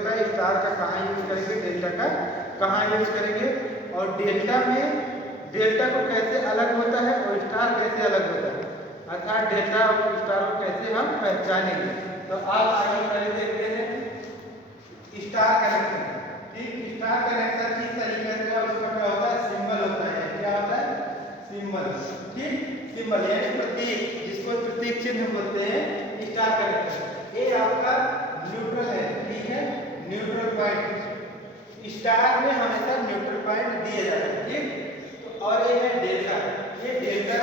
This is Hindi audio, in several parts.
होता है, स्टार का कहाँ यूज करेंगे, डेल्टा का कहाँ यूज करेंगे, और डेल्टा में डेल्टा को कैसे अलग होता है और स्टार कैसे अलग होता है, अर्थात डेल्टा और स्टार को कैसे हम पहचानेंगे। तो आज आगे पहले देखते हैं स्टार कनेक्शन। ठीक, स्टार कनेक्शन किस तरीके से है, उसका क्या होता है, सिंबल होता है। क्या होता है, सिंबल। ठीक, सिंबल यानी प्रतीक, जिसको प्रतीक चिन्ह बोलते हैं, स्टार कनेक्शन। ये आपका न्यूट्रल है, ठीक है, न्यूट्रल पॉइंट। स्टार में हमेशा न्यूट्रल पॉइंट दिए जाते हैं। ठीक, तो और ये है डेल्टा। ये डेल्टा,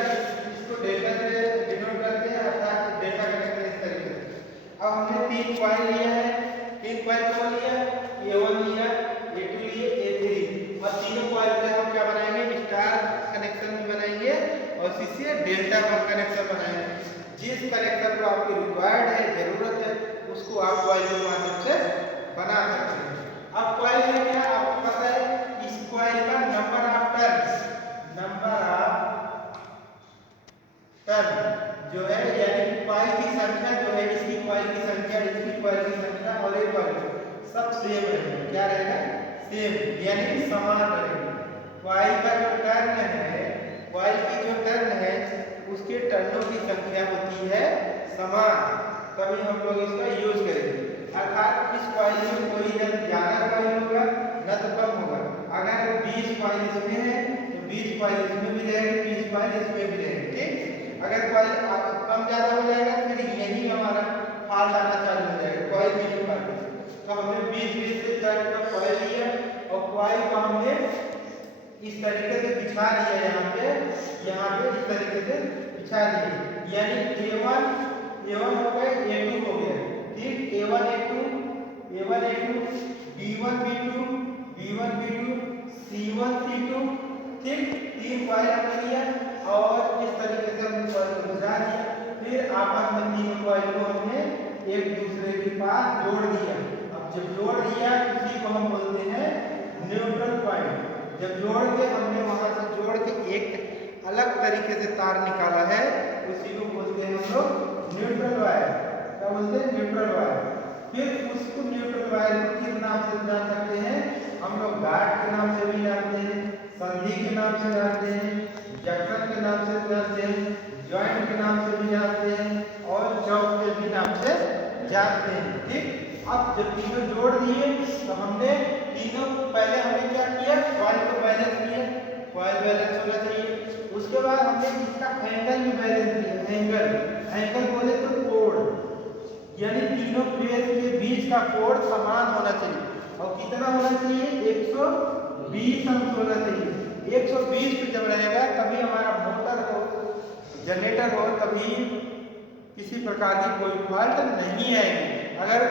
इसको डेल्टा से डिनोट करते हैं, अर्थात डेल्टा कनेक्शन इस तरीके से। अब हमने 3 कॉइल लिया है, 3 कॉइल कौन लिया, A1 लिया, A2 लिए, A3, और तीनों कॉइल से हम क्या बनाएंगे, स्टार कनेक्शन भी बनाएंगे और इसी से डेल्टा कनेक्शन बनाएंगे। जिस कनेक्शन को आपकी रिक्वायर्ड है, जरूरत है, उसको आप कॉइल के माध्यम से बना सकते हैं। अब कॉइल है क्या, आपको पता है, इस कॉइल का number of turns, number of turn जो है, यानी कॉइल की संख्या जो है, इसकी कॉइल की संख्या, इसकी कॉइल की संख्या और एक कॉइल सब सेम रहेगा। क्या रहेगा, सेम, यानी समान रहेगा। कॉइल का जो टर्न है, कॉइल की जो टर्न है, उसके टर्नों की संख्या होती है समान, तभी हम लोग इसका यूज करेंगे। अर्थात इस कॉइल में कोई न ज्यादा कॉइल होगा न तो कम होगा। अगर 20 कॉइल इसमें है तो 20 कॉइल इसमें भी रहेंगे, 20 कॉइल इसमें भी रहेंगे। ठीक, अगर कॉइल कम ज्यादा हो जाएगा फिर यही हमारा फाल्ट आना चालू हो जाएगा कॉइल में जो फाल्ट। तो हमने 20 से टर्न का कॉइल लिया और कॉइल को हमने इस तरीके से बिछा दिया, यहाँ पे इस तरीके से बिछा दिए, यानी A1 हो गए, A2 हो गया। ठीक, A1 A2 B1 B2 C1 C2। ठीक, 3 कॉइल हमने लिया और इस तरीके से हमने कॉइल को बिछा दिया। फिर आपस में तीनों कॉइल को हमने एक दूसरे के पास जोड़ दिया। अब जब जोड़ दिया, उसी को हम बोलते हैं न्यूट्रल पॉइंट। जब जोड़ के हमने वहां से जोड़ के एक अलग तरीके से तार निकाला है, उसी को बोलते हैं हम लोग न्यूट्रल वायर। क्या बोलते हैं, न्यूट्रल वायर। फिर उसको न्यूट्रल वायर को किस नाम से जान सकते हैं, हम लोग गार्ड के नाम से भी जानते हैं, संधि के नाम से जानते हैं, जंक्शन के नाम से जानते हैं, जॉइंट के नाम से भी जानते हैं और चौक के भी नाम से जानते हैं। ठीक, अब जब तीनों जोड़ दिए तो हमने तीनों, पहले हमने क्या किया, कॉइल को बैलेंस किया, कॉइल बैलेंस होना चाहिए। उसके बाद हमने इसका एंगल भी बैलेंस किया। एंगल बोले तो कोण, यानी तीनों प्लेट के बीच का कोण समान होना चाहिए। और कितना होना चाहिए, 120 अंश होना चाहिए। 120 पे जब रहेगा तभी हमारा मोटर हो, जनरेटर हो, तभी किसी प्रकार की कोई फॉल्ट नहीं आएगी। अगर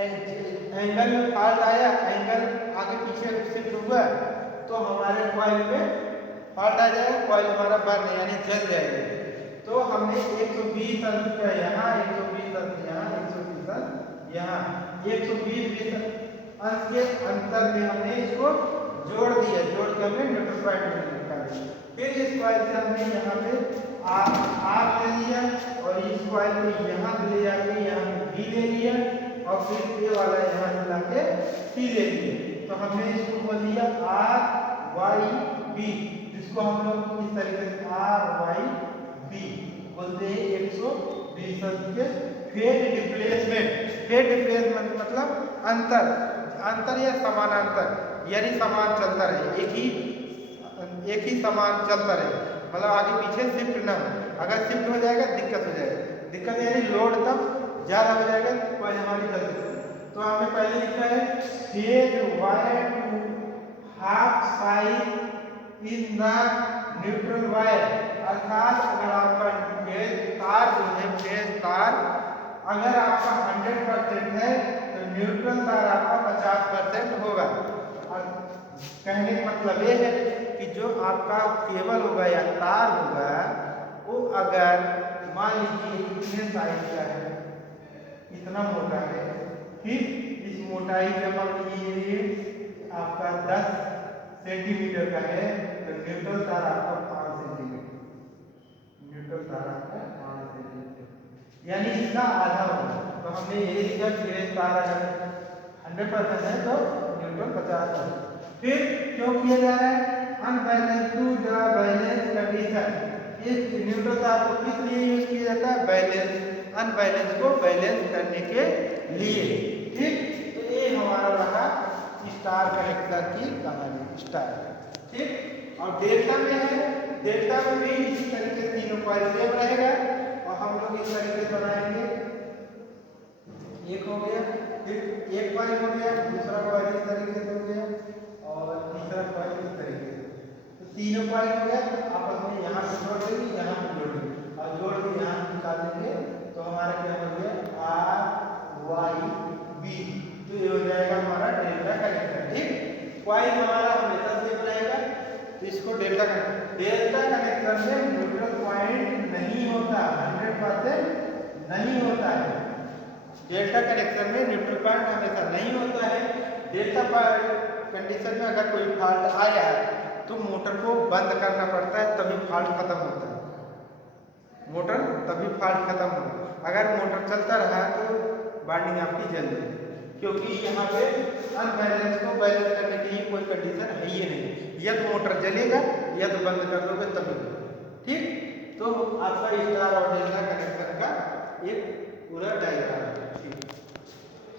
एंगल में फॉल्ट आया, एंगल आगे पीछे शिफ्ट हुआ, तो हमारे कॉइल में फॉल्ट आ जाएगा, कॉइल हमारा बर्न यानी जल जाएगा। तो हमने 120 अंश का यहाँ, 120 अंश यहाँ, 120 अंश यहाँ, 120 अंश के अंतर में हमने इसको जोड़ दिया, जोड़ के हमने न्यूट्रल पॉइंट निकाल दिया। फिर इस कॉइल से हमने यहाँ पे आर ले लिया और इस कॉइल को यहाँ से ले जाके यहाँ पे बी ले लिया और फिर ये वाला यहाँ से लाके सी ले लिया। तो हमने इसको बोल दिया आर वाई बी, जिसको हम लोग इस तरीके से आर वाई बी बोलते हैं। 120 अंश के फेज डिस्प्लेसमेंट, फेज डिस्प्लेसमेंट मतलब अंतर या समानांतर, यानी समान चलता रहे, एक ही समान चलता रहे, मतलब आगे पीछे शिफ्ट ना हो। अगर शिफ्ट हो जाएगा दिक्कत हो जाएगा, दिक्कत यानी लोड तब ज्यादा हो जाएगा, कोई हमारी गलती। तो हमने पहले लिखा है phase wire to half size in the neutral wire. अर्थात अगर आपका फेज तार जो है, फेज तार अगर आपका 100% है तो न्यूट्रल तार आपका 50% होगा। और कहने का मतलब ये है कि जो आपका केबल होगा या तार होगा, वो अगर मान लीजिए इतने साइज का है, इतना मोटा है, ठीक, इस मोटाई का मान लीजिए आपका 10 सेंटीमीटर का है, तो न्यूट्रल तार आपका 5 सेंटीमीटर, न्यूट्रल तार आपका 5 सेंटीमीटर, यानी इसका आधा होगा। तो हमने यही लिखा फेज तार अगर 100% है तो न्यूट्रल 50%। फिर क्यों किया जा रहा है? Unbalance to the balance condition. इस न्यूट्रल का आपको किस लिए यूज किया जाता है? बैलेंस, अनबैलेंस को बैलेंस करने के लिए। ठीक, तो ये हमारा रहा स्टार कनेक्टर की कहानी, स्टार। ठीक, और डेल्टा में है, डेल्टा में भी इसी तरीके से तीनों कॉइल सेम रहेगा और हम लोग इस तरीके से बनाएंगे। एक हो गया, फिर एक कॉइल हो गया, दूसरा कॉइल इस तरीके से हो गया और तीसरा कॉइल इस तरीके से। तो तीनों कॉइल हो गया, आपस में यहाँ पे जोड़ देंगे, यहाँ पे जोड़ देंगे और जोड़ के यहाँ निकाल देंगे तो हमारा क्या हो गया? R Y B. तो ये हो जाएगा हमारा डेल्टा कनेक्टर। ठीक, कॉइल हमारा हमेशा सेम रहेगा तो इसको डेल्टा कनेक्टर। डेल्टा कनेक्टर में न्यूट्रल पॉइंट नहीं होता, 100% नहीं होता है। डेल्टा कनेक्शन में न्यूट्रल पॉइंट हमेशा नहीं होता है। डेल्टा कंडीशन में अगर कोई फॉल्ट आया तो मोटर को बंद करना पड़ता है, तभी फॉल्ट खत्म होता है। मोटर तभी फॉल्ट खत्म होता है। अगर मोटर चलता रहा तो वाइंडिंग आपकी जल जाएगी, क्योंकि यहाँ पे अनबैलेंस को बैलेंस करने के लिए कोई कंडीशन है ही नहीं। या तो मोटर जलेगा या तो बंद कर दोगे तभी। ठीक, तो आपका स्टार और डेल्टा कनेक्शन का एक पूरा डायग्राम है। ठीक।